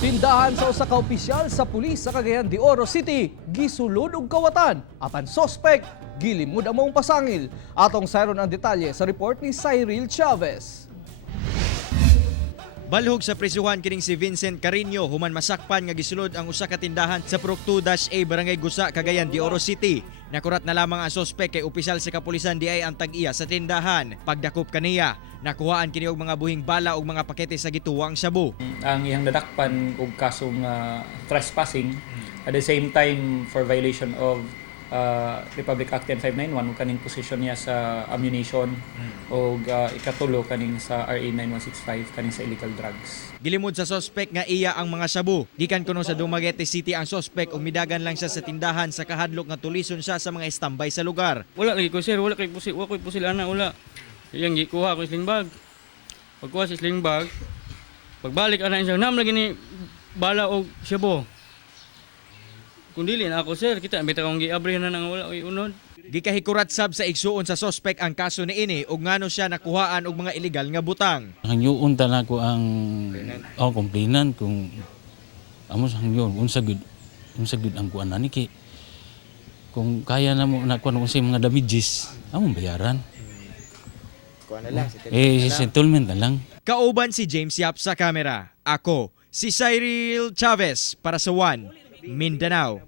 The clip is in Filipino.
Tindahan sa usa ka opisyal sa pulis sa Cagayan de Oro City gisulod og kawatan apan sospek gilimod ang maong pasangil. Atong sayron ang detalye sa report ni Cyril Chavez. Balhog sa prisuhan kining si Vincent Carino human masakpan nga gisulod ang usa ka tindahan sa Purok 2-A Barangay Gusa, Cagayan de Oro City. Nakurat na lamang ang sospek kay opisyal sa kapulisan di ay ang tag-iya sa tindahan. Pagdakop kaniya, nakuhaan kini og mga buhing bala og mga pakete sa gituwang shabu. Ang iyang nadakpan og kasong trespassing at the same time for violation of Republic Act 10591 kaning posisyon niya sa ammunition o ikatulo kaning sa RA 9165 kaning sa illegal drugs. Gilimod sa sospek nga iya ang mga shabu. Gikan kuno sa Dumaguete City ang sospek ug midagan lang siya sa tindahan sa kahadlok nga tulison siya sa mga standby sa lugar. Wala lagi ko sir, wala kay pusil ana wala. Yang gikuha ko sling bag. Pagkuha sa sling bag, pagbalik ana siya nam lagi ni bala og shabu. Kung dili na ako sir, kita bitaw kong giabri na nang wala oy unod. Gikahikurat sab sa igsuon sa sospek ang kaso niini ug ngano siya nakuhaan og mga illegal nga butang. Hangyoon na ko ang komplainan kung amos hangyoon unsa gud ang kuan ani kay kung kaya na mo na kuan unsay mga damages among bayaran. Kuan na lang Settlement na lang. Kauban si James Yap sa kamera. Ako si Cyril Chavez para sa One Mindanao.